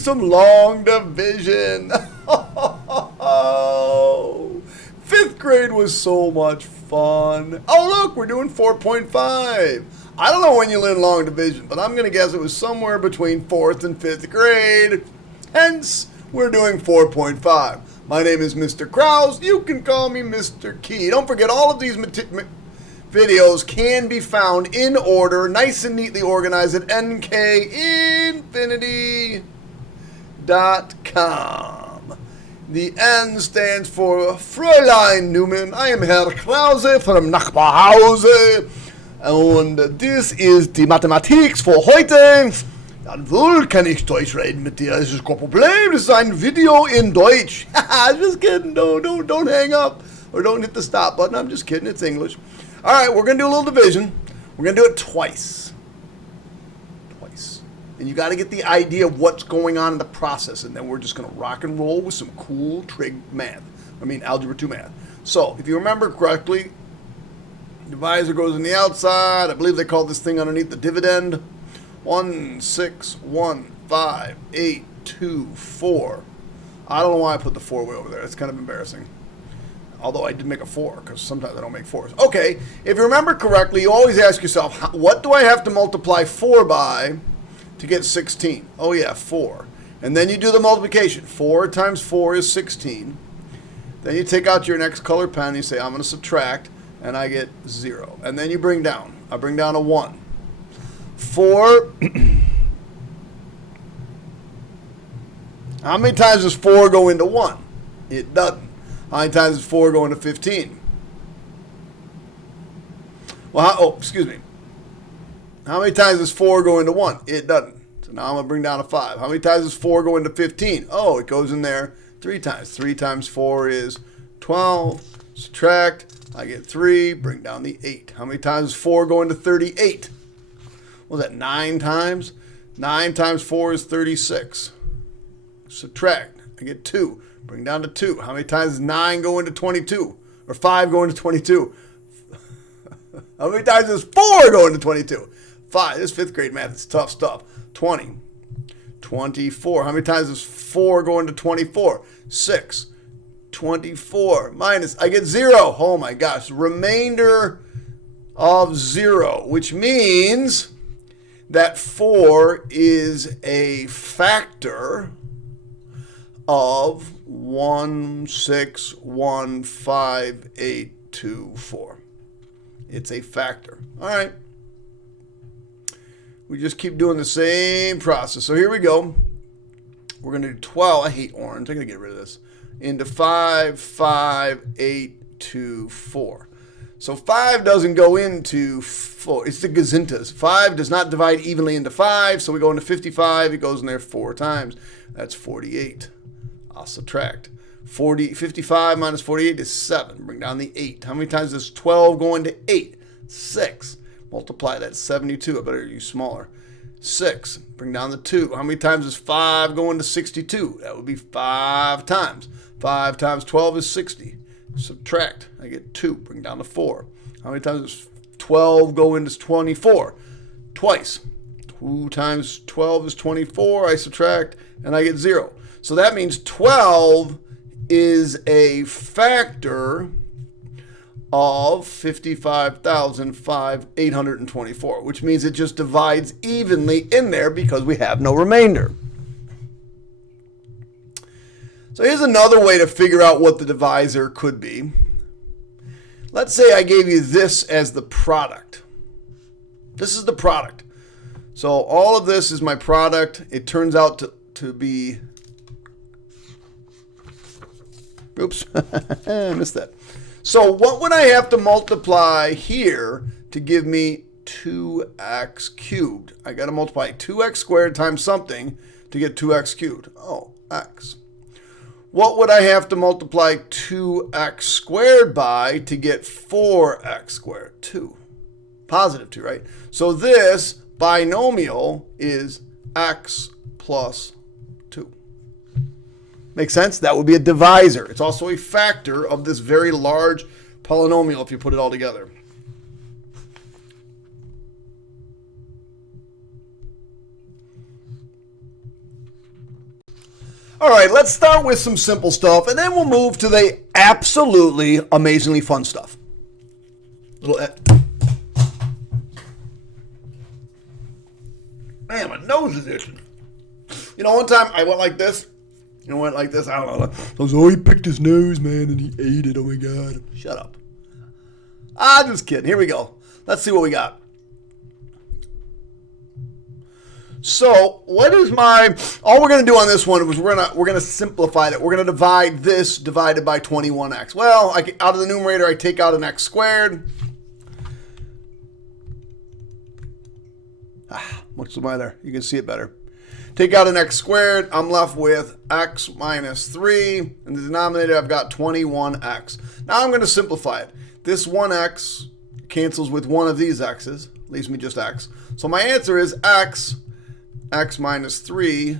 some long division. Fifth grade was so much fun. Oh, look, we're doing 4.5. I don't know when you learn long division, but I'm going to guess it was somewhere between 4th and 5th grade. Hence, we're doing 4.5. My name is Mr. Krause. You can call me Mr. Key. Don't forget, all of these videos can be found in order, nice and neatly organized at nkinfinity.com. The N stands for Fräulein Newman. I am Herr Krause from Nachbarhause. Und this is die Mathematik für heute. Jawohl, kann ich Deutsch reden mit dir. Das ist kein Problem. Das ist ein Video in Deutsch. Just kidding. Don't hang up. Or don't hit the stop button. I'm just kidding. It's English. All right, we're going to do a little division. We're going to do it twice. And you got to get the idea of what's going on in the process. And then we're just going to rock and roll with some cool Algebra 2 math. So, if you remember correctly, divisor goes on the outside. I believe they call this thing underneath the dividend. 1, 6, 1, 5, 8, 2, 4. I don't know why I put the 4 way over there. It's kind of embarrassing. Although I did make a 4, because sometimes I don't make 4s. Okay, if you remember correctly, you always ask yourself, what do I have to multiply 4 by to get 16? Oh yeah, 4. And then you do the multiplication. 4 times 4 is 16. Then you take out your next color pen and you say, I'm going to subtract, and I get 0. And then you bring down. I bring down a 1. 4. How many times does 4 go into 1? It doesn't. How many times does 4 go into 15? Well, excuse me. How many times does 4 go into 1? It doesn't. So now I'm going to bring down a 5. How many times does 4 go into 15? Oh, it goes in there 3 times. 3 times 4 is 12. Subtract. I get 3. Bring down the 8. How many times does 4 go into 38? What was that, 9 times? 9 times 4 is 36. Subtract. I get 2. Bring down to 2. How many times does 9 go into 22? Or 5 go into 22? How many times does 4 go into 22? 5. This 5th grade math is tough stuff. 20. 24. How many times does 4 go into 24? 6. 24 minus, I get 0. Oh my gosh. Remainder of 0, which means that 4 is a factor of 1615824. It's a factor. All right. We just keep doing the same process. So here we go. We're going to do 12. I hate orange. I'm going to get rid of this. Into 5, 5, 8, 2, 4. So 5 doesn't go into 4. It's the gazintas. 5 does not divide evenly into 5. So we go into 55. It goes in there 4 times. That's 48. I'll subtract. 55 minus 48 is 7. Bring down the 8. How many times does 12 go into 8? 6. Multiply that, 72. I better use smaller. 6. Bring down the 2. How many times does 5 go into 62? That would be 5 times. 5 times 12 is 60. Subtract. I get 2. Bring down the 4. How many times does 12 go into 24? Twice. 2 times 12 is 24. I subtract, and I get 0. So that means 12 is a factor of 55,824, which means it just divides evenly in there because we have no remainder. So here's another way to figure out what the divisor could be. Let's say I gave you this as the product. This is the product. So all of this is my product. It turns out to be... Oops, I missed that. So what would I have to multiply here to give me 2x cubed? I got to multiply 2x squared times something to get 2x cubed. Oh, x. What would I have to multiply 2x squared by to get 4x squared? 2. Positive 2, right? So this binomial is x plus 2. Make sense? That would be a divisor. It's also a factor of this very large polynomial if you put it all together. All right, let's start with some simple stuff, and then we'll move to the absolutely amazingly fun stuff. Man, my nose is itching. You know, one time I went like this. I don't know. I was, he picked his nose, man, and he ate it. Oh, my God. Shut up. Just kidding. Here we go. Let's see what we got. So, what is all we're going to do on this one is we're going to simplify it. We're going to divide this divided by 21x. Well, out of the numerator, I take out an x squared. What's the matter? You can see it better. Take out an x squared. I'm left with x minus 3. In the denominator, I've got 21x. Now I'm going to simplify it. This 1x cancels with one of these x's. Leaves me just x. So my answer is x minus 3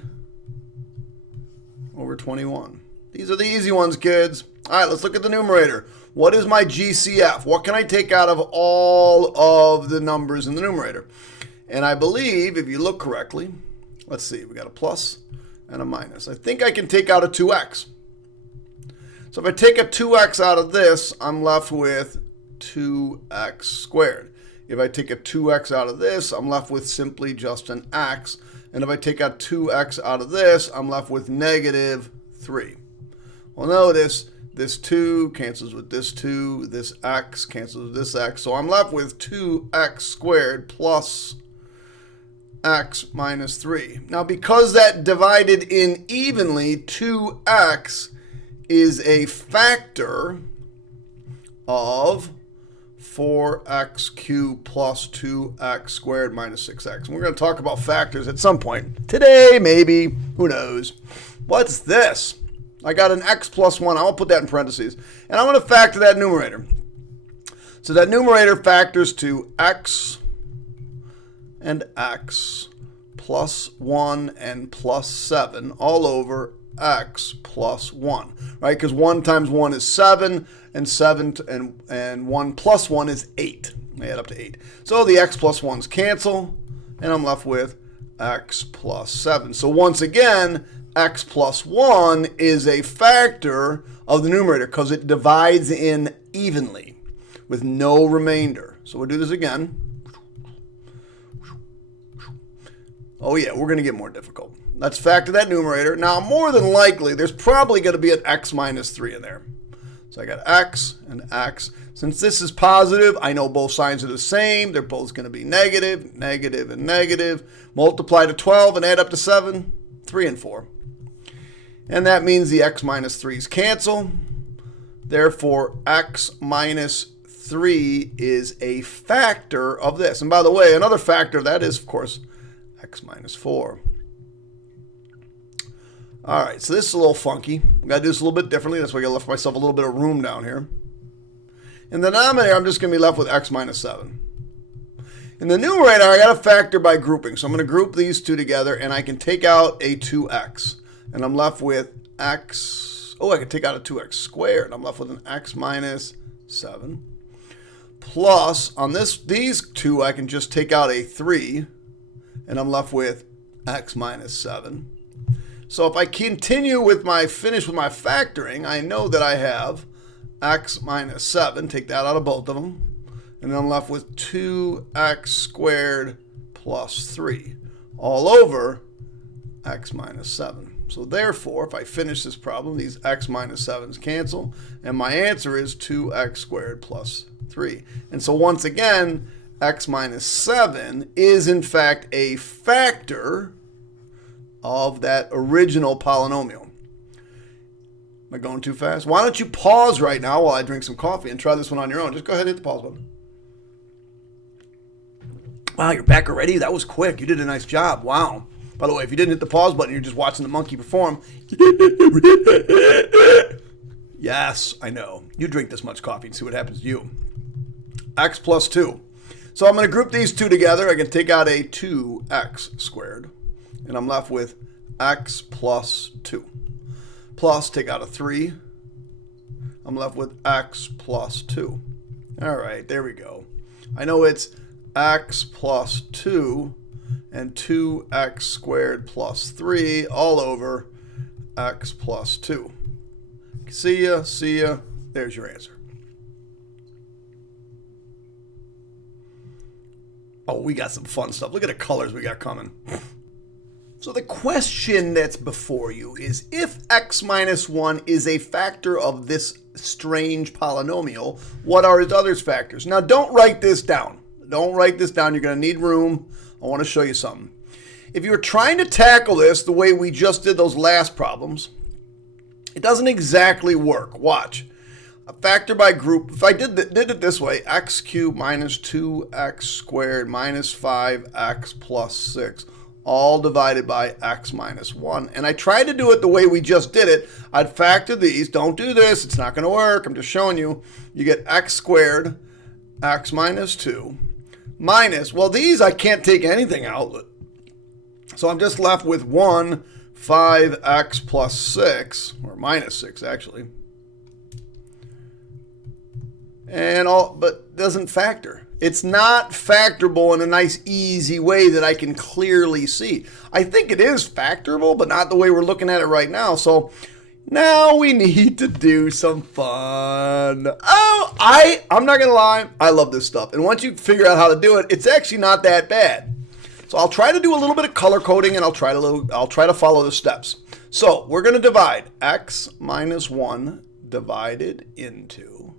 over 21. These are the easy ones, kids. All right, let's look at the numerator. What is my GCF? What can I take out of all of the numbers in the numerator? And I believe, if you look correctly, let's see, we got a plus and a minus. I think I can take out a 2x. So if I take a 2x out of this, I'm left with 2x squared. If I take a 2x out of this, I'm left with simply just an x. And if I take out 2x out of this, I'm left with negative 3. Well, notice this 2 cancels with this 2. This x cancels with this x. So I'm left with 2x squared plus x minus 3. Now, because that divided in evenly, 2x is a factor of 4x cubed plus 2x squared minus 6x. And we're going to talk about factors at some point. Today, maybe. Who knows? What's this? I got an x plus 1. I'll put that in parentheses. And I'm going to factor that numerator. So that numerator factors to x and x plus 1 and plus 7 all over x plus 1, right? Because 1 times 1 is 7, and 1 plus 1 is 8. They add up to 8. So the x plus 1s cancel, and I'm left with x plus 7. So once again, x plus 1 is a factor of the numerator because it divides in evenly with no remainder. So we'll do this again. Oh yeah, we're going to get more difficult. Let's factor that numerator. Now, more than likely, there's probably going to be an x minus 3 in there. So I got x and x. Since this is positive, I know both signs are the same. They're both going to be negative, negative, and negative. Multiply to 12 and add up to 7, 3 and 4. And that means the x minus 3's cancel. Therefore, x minus 3 is a factor of this. And by the way, another factor of that is, of course, x minus 4. All right, so this is a little funky. We got to do this a little bit differently. That's why I left myself a little bit of room down here. In the denominator, I'm just going to be left with x minus 7. In the numerator, I got to factor by grouping. So I'm going to group these two together, and I can take out a 2x. And I'm left with x. Oh, I can take out a 2x squared. I'm left with an x minus 7. Plus, on these two, I can just take out a 3. And I'm left with x minus 7. So if I continue with finish with my factoring, I know that I have x minus 7. Take that out of both of them. And then I'm left with 2x squared plus 3 all over x minus 7. So therefore, if I finish this problem, these x minus 7's cancel. And my answer is 2x squared plus 3. And so once again, x minus 7 is in fact a factor of that original polynomial. Am I going too fast? Why don't you pause right now while I drink some coffee and try this one on your own? Just go ahead and hit the pause button. Wow, you're back already? That was quick. You did a nice job. Wow. By the way, if you didn't hit the pause button, you're just watching the monkey perform. Yes, I know. You drink this much coffee and see what happens to you. X plus 2. So I'm going to group these two together. I can take out a 2x squared. And I'm left with x plus 2. Plus, take out a 3. I'm left with x plus 2. All right, there we go. I know it's x plus 2 and 2x squared plus 3 all over x plus 2. See ya, see ya. There's your answer. Oh, we got some fun stuff. Look at the colors we got coming. So the question that's before you is, if x minus 1 is a factor of this strange polynomial, what are its other factors? Now, don't write this down. Don't write this down. You're going to need room. I want to show you something. If you were trying to tackle this the way we just did those last problems, it doesn't exactly work. Watch. A factor by group. If I did it this way, x cubed minus 2x squared minus 5x plus 6, all divided by x minus 1. And I tried to do it the way we just did it. I'd factor these. Don't do this. It's not going to work. I'm just showing you. You get x squared, x minus 2, minus, well, these I can't take anything out. So I'm just left with 1, 5x plus 6, or minus 6 actually. And all, but doesn't factor. It's not factorable in a nice, easy way that I can clearly see. I think it is factorable, but not the way we're looking at it right now. So now we need to do some fun. Oh, I'm not going to lie. I love this stuff. And once you figure out how to do it, it's actually not that bad. So I'll try to do a little bit of color coding, and I'll try to follow the steps. So we're going to divide x minus 1 divided into,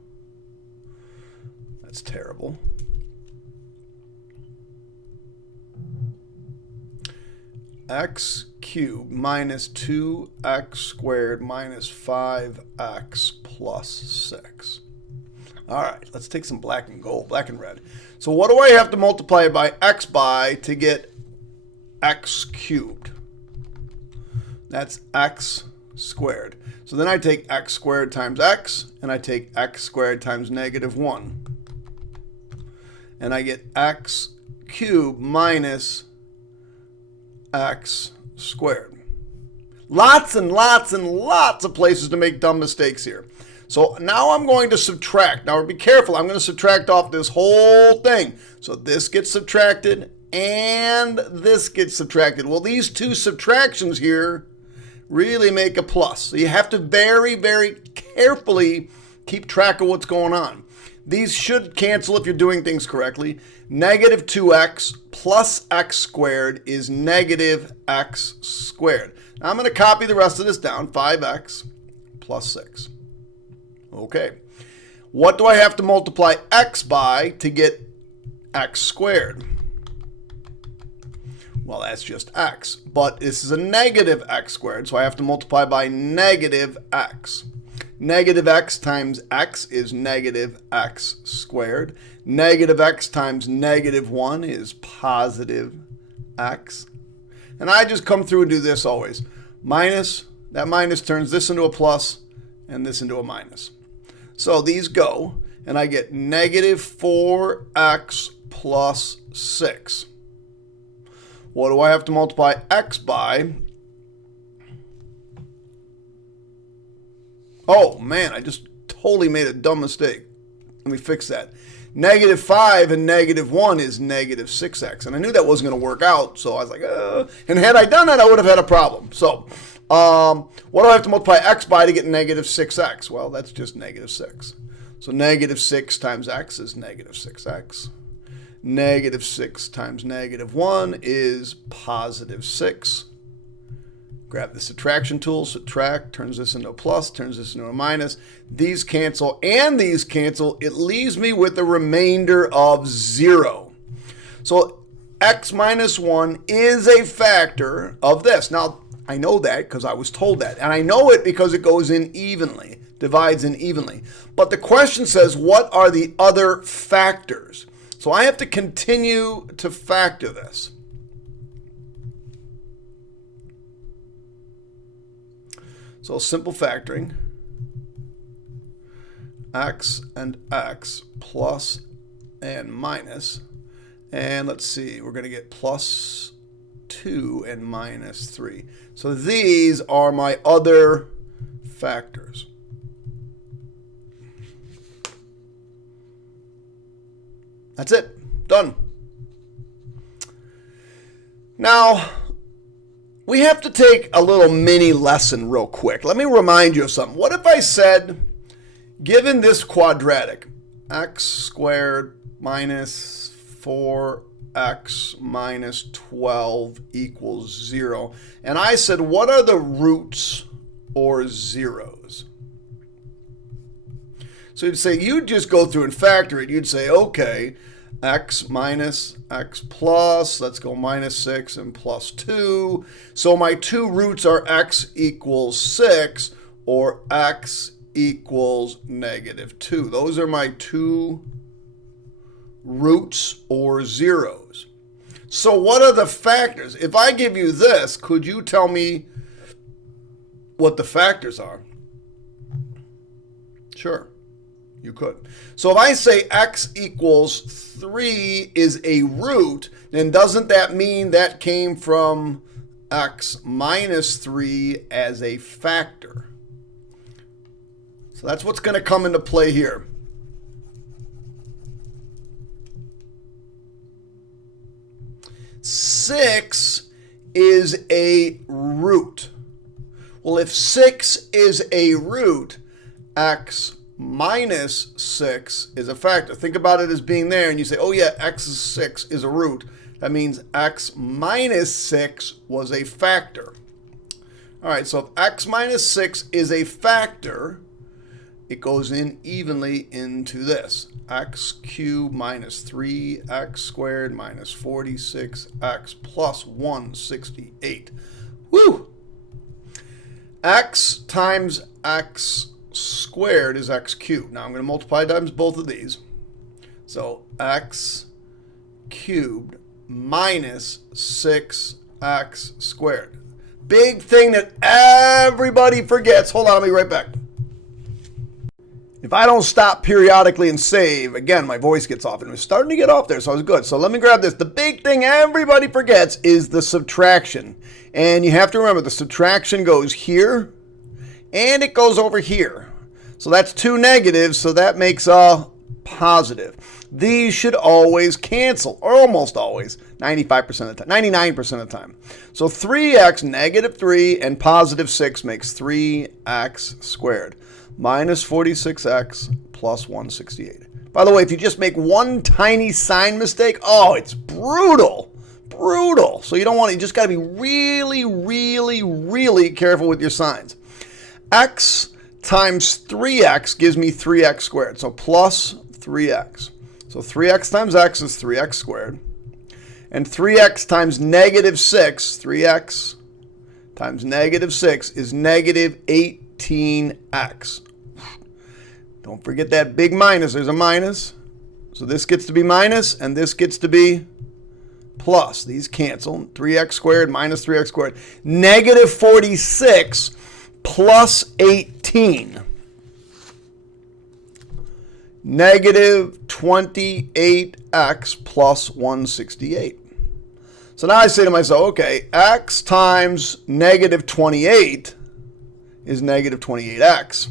that's terrible, x cubed minus 2x squared minus 5x plus 6. All right, let's take some black and gold, black and red. So what do I have to multiply by x by to get x cubed? That's x squared. So then I take x squared times x, and I take x squared times negative 1. And I get x cubed minus x squared. Lots and lots and lots of places to make dumb mistakes here. So now I'm going to subtract. Now be careful. I'm going to subtract off this whole thing. So this gets subtracted and this gets subtracted. Well, these two subtractions here really make a plus. So you have to very, very carefully keep track of what's going on. These should cancel if you're doing things correctly. Negative 2x plus x squared is negative x squared. Now I'm going to copy the rest of this down. 5x plus 6. Okay. What do I have to multiply x by to get x squared? Well, that's just x. But this is a negative x squared, so I have to multiply by negative x. Negative x times x is negative x squared. Negative x times negative 1 is positive x. And I just come through and do this always. Minus, that minus turns this into a plus and this into a minus. So these go, and I get negative 4x plus 6. What do I have to multiply x by? Oh, man, I just totally made a dumb mistake. Let me fix that. Negative 5 and negative 1 is negative 6x. And I knew that wasn't going to work out, so I was like, and had I done that, I would have had a problem. So what do I have to multiply x by to get negative 6x? Well, that's just negative 6. So negative 6 times x is negative 6x. Negative 6 times negative 1 is positive 6. Grab the subtraction tool, subtract, turns this into a plus, turns this into a minus. These cancel and these cancel. It leaves me with a remainder of 0. So x minus 1 is a factor of this. Now, I know that because I was told that. And I know it because it goes in evenly, divides in evenly. But the question says, what are the other factors? So I have to continue to factor this. So simple factoring, x and x plus and minus. And let's see, we're going to get plus 2 and minus 3. So these are my other factors. That's it. Done. Now, we have to take a little mini lesson real quick. Let me remind you of something. What if I said, given this quadratic, x squared minus 4x minus 12 equals 0, and I said, what are the roots or zeros? So you'd just go through and factor it. You'd say, okay, x minus x plus, let's go minus 6 and plus 2. So my two roots are x equals 6 or x equals negative 2. Those are my two roots or zeros. So what are the factors? If I give you this, could you tell me what the factors are? Sure. You could. So if I say x equals 3 is a root, then doesn't that mean that came from x minus 3 as a factor? So that's what's going to come into play here. Six is a root. Well, if 6 is a root, x minus 6 is a factor. Think about it as being there, and you say, oh yeah, x is 6 is a root. That means x minus 6 was a factor. All right, so if x minus 6 is a factor, it goes in evenly into this. X cubed minus 3x squared minus 46x plus 168. Woo! X times x squared is x cubed. Now I'm going to multiply times both of these. So x cubed minus 6x squared. Big thing that everybody forgets. Hold on, I'll be right back. If I don't stop periodically and save, again, my voice gets off. And it was starting to get off there, so it was good. So let me grab this. The big thing everybody forgets is the subtraction. And you have to remember, the subtraction goes here, and it goes over here. So that's two negatives, so that makes a positive. These should always cancel, or almost always, 95% of the time, 99% of the time. So 3x, negative 3, and positive 6 makes 3x squared. Minus 46x plus 168. By the way, if you just make one tiny sign mistake, oh, it's brutal. Brutal. So you don't want to, you just got to be really, really, really careful with your signs. X times 3x gives me 3x squared. So plus 3x. So 3x times x is 3x squared. And 3x times negative 6, 3x times negative 6 is negative 18x. Don't forget that big minus. There's a minus. So this gets to be minus, and this gets to be plus. These cancel. 3x squared minus 3x squared. Negative 46 plus 18. Negative 28x plus 168. So now I say to myself, okay, x times negative 28 is negative 28x.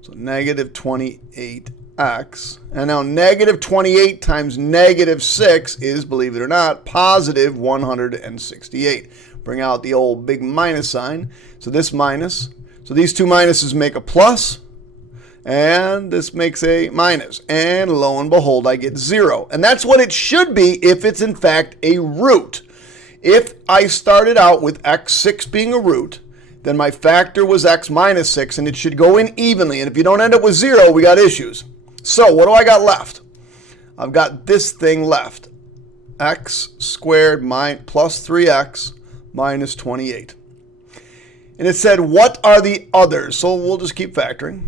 So negative 28x. And now negative 28 times negative 6 is, believe it or not, positive 168. Bring out the old big minus sign. So this minus. So these two minuses make a plus. And this makes a minus. And lo and behold, I get 0. And that's what it should be if it's in fact a root. If I started out with x6 being a root, then my factor was x minus 6, and it should go in evenly. And if you don't end up with 0, we got issues. So what do I got left? I've got this thing left. X squared plus 3x minus 28. And it said, what are the others? So we'll just keep factoring.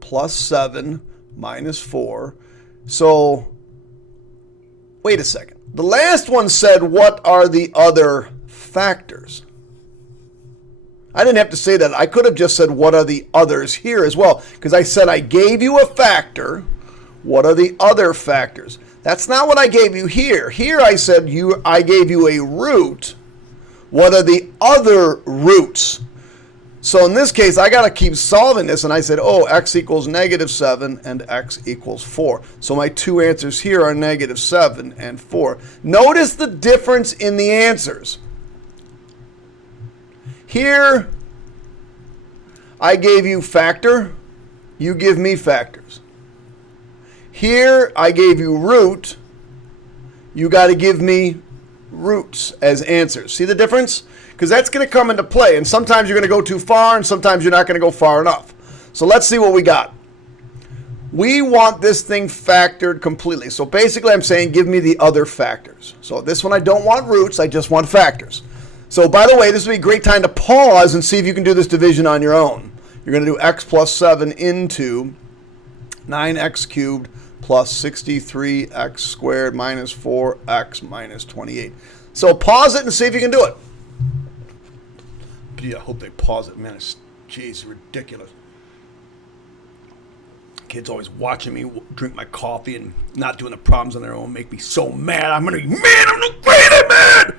Plus 7 minus 4. So wait a second. The last one said, what are the other factors? I didn't have to say that. I could have just said, what are the others here as well? Because I said I gave you a factor. What are the other factors? That's not what I gave you here. Here I said I gave you a root. What are the other roots? So in this case, I got to keep solving this. And I said, oh, x equals -7 and x equals 4. So my two answers here are -7 and 4. Notice the difference in the answers. Here, I gave you factor. You give me factors. Here, I gave you root. You got to give me roots as answers. See the difference? Because that's going to come into play. And sometimes you're going to go too far, and sometimes you're not going to go far enough. So let's see what we got. We want this thing factored completely. So basically, I'm saying give me the other factors. So this one, I don't want roots. I just want factors. So by the way, this would be a great time to pause and see if you can do this division on your own. You're going to do x plus 7 into 9x cubed plus 63x squared minus 4x minus 28. So pause it and see if you can do it. Yeah, I hope they pause it. Man, it's ridiculous. Kids always watching me drink my coffee and not doing the problems on their own make me so mad. I'm going to be mad. I'm going to be mad.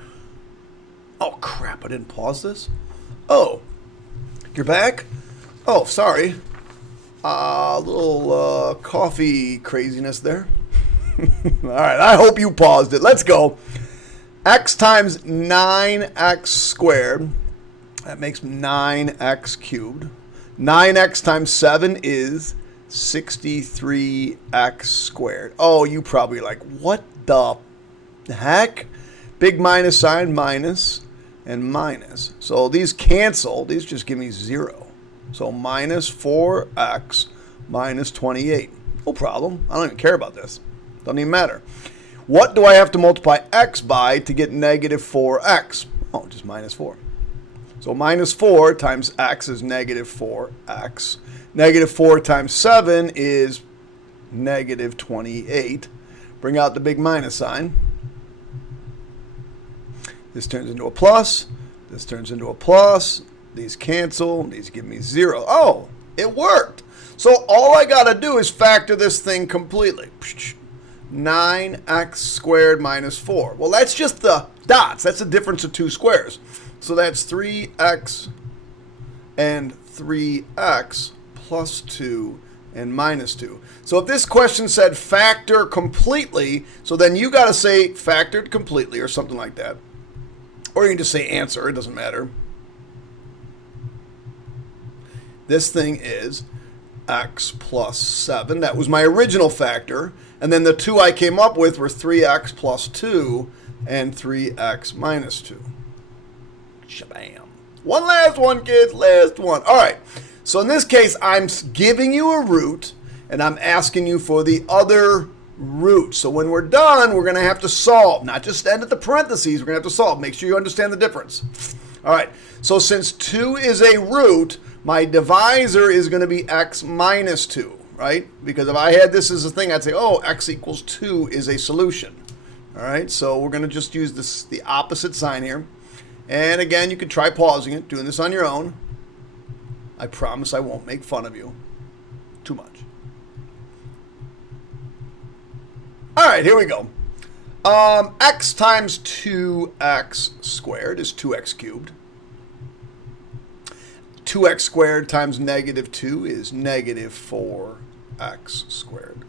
Oh, crap. I didn't pause this? Oh, you're back? Oh, sorry. A little coffee craziness there. All right, I hope you paused it. Let's go. X times 9x squared. That makes 9x cubed. 9x times 7 is 63x squared. Oh, you probably like, what the heck? Big minus sign, minus and minus. So these cancel. These just give me 0. So minus 4x minus 28. No problem. I don't even care about this. Doesn't even matter. What do I have to multiply x by to get negative 4x? Oh, just minus 4. So minus 4 times x is negative 4x. Negative 4 times 7 is negative 28. Bring out the big minus sign. This turns into a plus. This turns into a plus. These cancel. These give me 0. Oh, it worked. So all I got to do is factor this thing completely. 9x squared minus 4. Well, that's just the dots. That's the difference of two squares. So that's 3x and 3x plus 2 and minus 2. So if this question said factor completely, so then you got to say factored completely or something like that. Or you can just say answer. It doesn't matter. This thing is x plus 7. That was my original factor. And then the two I came up with were 3x plus 2 and 3x minus 2. Shabam. One last one, kids. Last one. All right. So in this case, I'm giving you a root, and I'm asking you for the other root. So when we're done, we're going to have to solve. Not just end at the parentheses. We're going to have to solve. Make sure you understand the difference. All right. So since 2 is a root, my divisor is going to be x minus 2, right? Because if I had this as a thing, I'd say, oh, x equals 2 is a solution. All right. So we're going to just use this, the opposite sign here. And again, you can try pausing it, doing this on your own. I promise I won't make fun of you too much. All right, here we go. X times 2x squared is 2x cubed. 2x squared times negative 2 is negative 4x squared.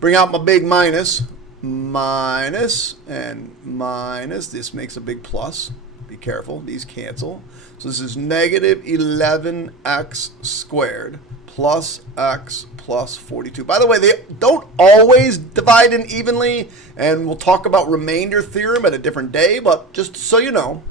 Bring out my big minus. Minus and minus. This makes a big plus. Be careful. These cancel. So this is negative 11x squared plus x plus 42. By the way, they don't always divide in evenly, and we'll talk about remainder theorem at a different day, but just so you know,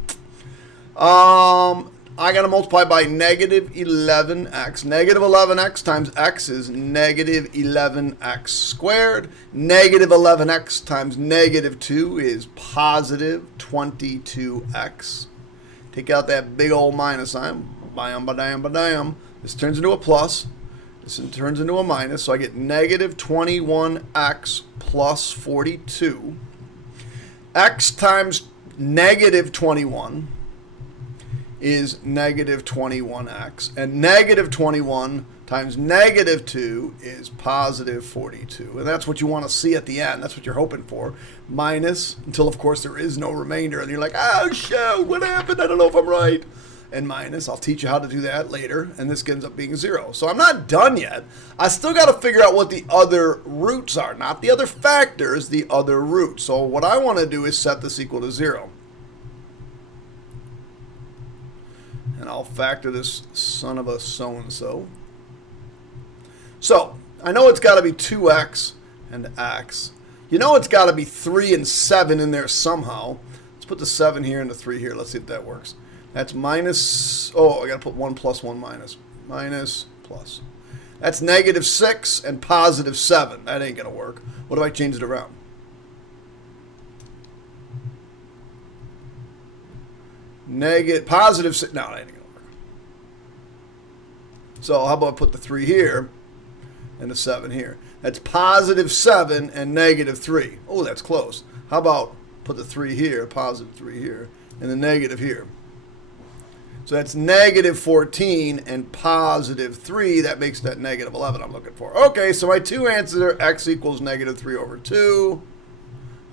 I got to multiply by negative 11x. Negative 11x times x is negative 11x squared. Negative 11x times negative 2 is positive 22x. Take out that big old minus sign. Bam, ba-dam, ba-dam. This turns into a plus. This turns into a minus. So I get negative 21x plus 42. X times negative 21 is negative 21x. And negative 21 times negative 2 is positive 42. And that's what you want to see at the end. That's what you're hoping for. Minus, until, of course, there is no remainder. And you're like, oh, shoot, what happened? I don't know if I'm right. and minus. I'll teach you how to do that later, and this ends up being 0. So I'm not done yet. I still got to figure out what the other roots are, not the other factors, the other roots. So what I want to do is set this equal to 0. And I'll factor this son of a so-and-so. So I know it's got to be 2x and x. You know it's got to be 3 and 7 in there somehow. Let's put the 7 here and the 3 here. Let's see if that works. That's minus, oh, I got to put 1 plus 1 minus. Minus, plus. That's negative 6 and positive 7. That ain't going to work. What if I change it around? Positive 6. No, that ain't going to work. So how about I put the 3 here and the 7 here? That's positive 7 and negative 3. Oh, that's close. How about put the 3 here, positive 3 here, and the negative here? So that's negative 14 and positive 3. That makes that negative 11 I'm looking for. Okay, so my two answers are x equals negative 3 over 2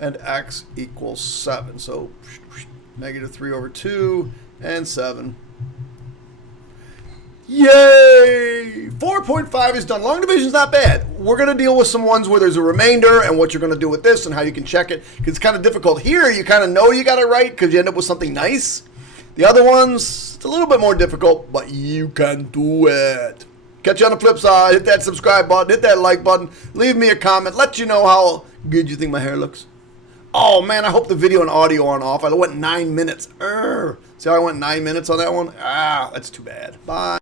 and x equals 7. So negative 3 over 2 and 7. Yay! 4.5 is done. Long division's not bad. We're going to deal with some ones where there's a remainder and what you're going to do with this and how you can check it. Because it's kind of difficult. Here, you kind of know you got it right because you end up with something nice. The other ones, it's a little bit more difficult, but you can do it. Catch you on the flip side. Hit that subscribe button. Hit that like button. Leave me a comment. Let you know how good you think my hair looks. Oh, man, I hope the video and audio aren't off. I went 9 minutes. See how I went 9 minutes on that one? Ah, that's too bad. Bye.